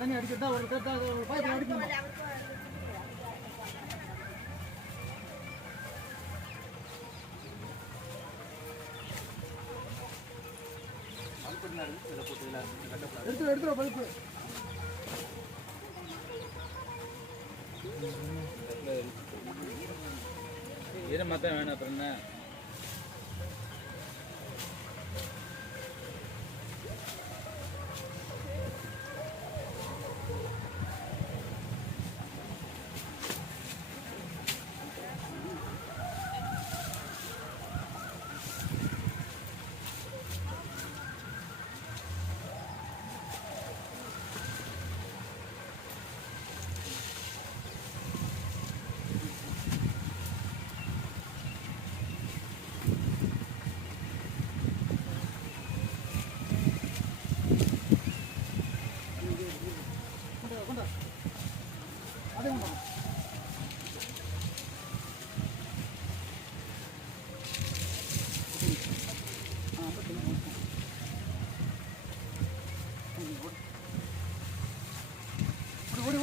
தண்ணி அடிக்கிறதா ஒரு பைப் அடிக்கணும். எடுத்துருவா பைப்பு. ஈரம் மாத்தான் வேணும். அப்புறம் என்ன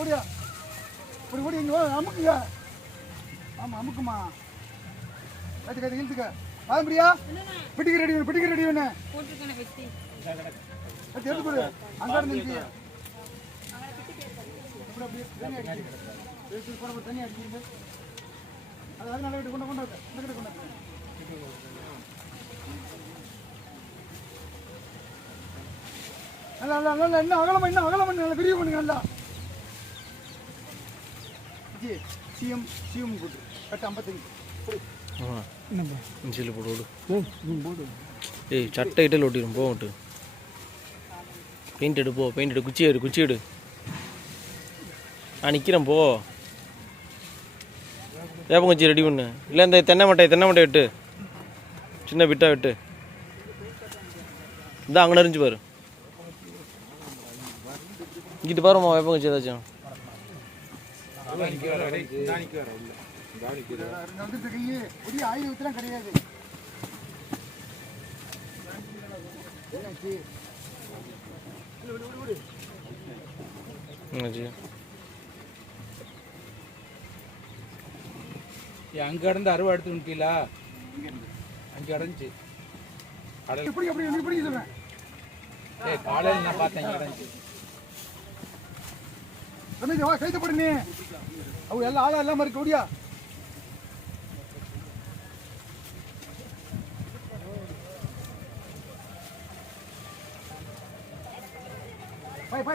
ஓடியா ஓடி இங்கே அமுக்குங்க. ஆமாம் அமுக்குமா. கட்டி கட்டி இழுத்துக்க. ஆம்பிரியா பிடிக்க ரெடி வேணு எடுத்து கொடு. அங்கே இருந்துச்சு தண்ணி அடிச்சிருந்து அது நல்ல வீட்டு கொண்டாந்து இந்த கிட்ட கொண்டாந்து நல்லா நல்லா இன்னும் அகலம் நல்லா விரிவு பண்ணுங்க. நல்லா சிஎம் போட்டு கட்டு 55 போடு. ஏய் சட்டை இட்டல் ஒட்டிடும் போட்டு. பெயிண்ட் எடு போ. பெயிண்ட் எடு. குச்சி எடு. நான் நிற்கிறேன் போ. வேப்பங்குச்சி ரெடி பண்ணு. இல்லை இந்த தென்னை மட்டை வெட்டு. சின்ன பிட்டா வெட்டு. இதான் அங்கே நெறிஞ்சு பாரு. இங்கிட்டு பாருமா வேப்பங்குச்சி ஏதாச்சும். கிடையாது. அங்க இருந்து அறுவை எடுத்து விட்டீங்களா? அங்க அடைஞ்சு காலையில் நான் பார்த்தேன். அடைஞ்சு கைத்தப்படு. நீ அவங்க எல்லாம் ஆளா இல்லாம இருக்கு. ஓடியா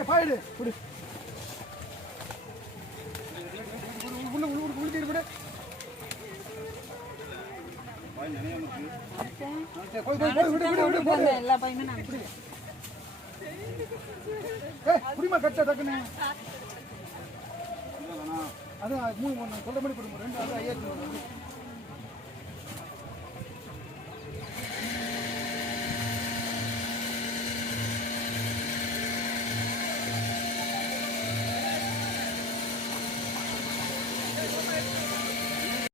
பாயிடு குடி. குடிமா கட்ட டக்குன்னு அது 3 சொல்ற மாதிரி கொடுங்க. 2 அது 5000.